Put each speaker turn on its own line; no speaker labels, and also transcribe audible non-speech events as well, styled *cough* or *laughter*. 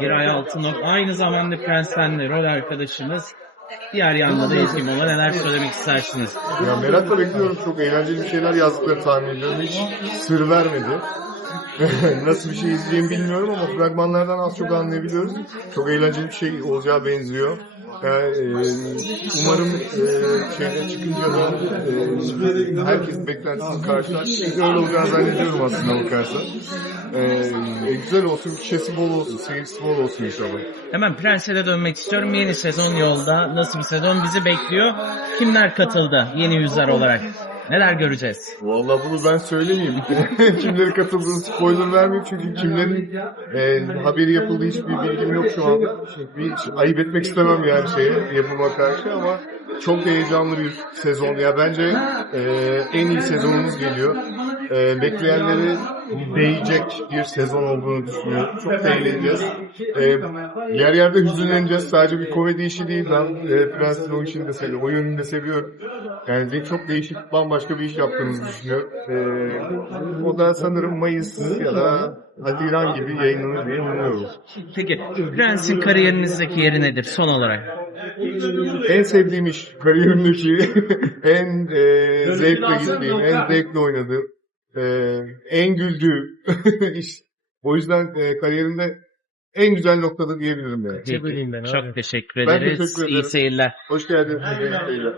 Giray Altınok aynı zamanda Prenslen'le rol arkadaşınız. Diğer yanda da Yetim Ola neler söylemek istersiniz?
Ya merakla bekliyorum. Çok eğlenceli bir şeyler yazdıklarını tahmin ediyorum. Hiç sır vermedi. *laughs* Nasıl bir şey izleyeyim bilmiyorum ama fragmanlardan az çok anlayabiliyoruz. Çok eğlenceli bir şey olacağı benziyor. E, umarım e, şeyden çıkınca da e, herkes beklentisini karşılar. Öyle olacağını zannediyorum aslında bakarsan. E, e, güzel olsun, kişisi bol olsun, seyircisi bol olsun inşallah.
Hemen Prens'e dönmek istiyorum. Yeni sezon yolda. Nasıl bir sezon bizi bekliyor? Kimler katıldı yeni yüzler olarak? Neler göreceğiz?
Vallahi bunu ben söylemeyeyim. *laughs* Kimleri katıldığını spoiler vermeyeyim çünkü kimlerin e, haberi yapıldığı hiçbir bilgim yok şu anda. Bir ayıp etmek istemem yani şeye yapıma karşı ama çok heyecanlı bir sezon ya bence e, en iyi sezonumuz geliyor. E, bekleyenleri değecek bir sezon olduğunu düşünüyorum. Çok eğleneceğiz. E, yer yerde hüzünleneceğiz. Sadece bir komedi işi değil. Ben e, Prens'in o işini de seviyorum. O yönünü de seviyorum. Yani de çok değişik, bambaşka bir iş yaptığınızı düşünüyorum. E, o da sanırım Mayıs ya da Haziran gibi yayınlanır diye umuyorum.
Peki Prens'in kariyerinizdeki yeri nedir son olarak?
En sevdiğim iş, kariyerimdeki *laughs* en e, zevkle gittiğim, en zevkle oynadığım, e, en güldüğüm *laughs* iş. O yüzden e, kariyerimde en güzel noktada diyebilirim yani.
Peki, Çok teşekkür
Ben
ederiz.
teşekkür
İyi
ederim.
seyirler.
Hoş geldiniz. İyi seyirler.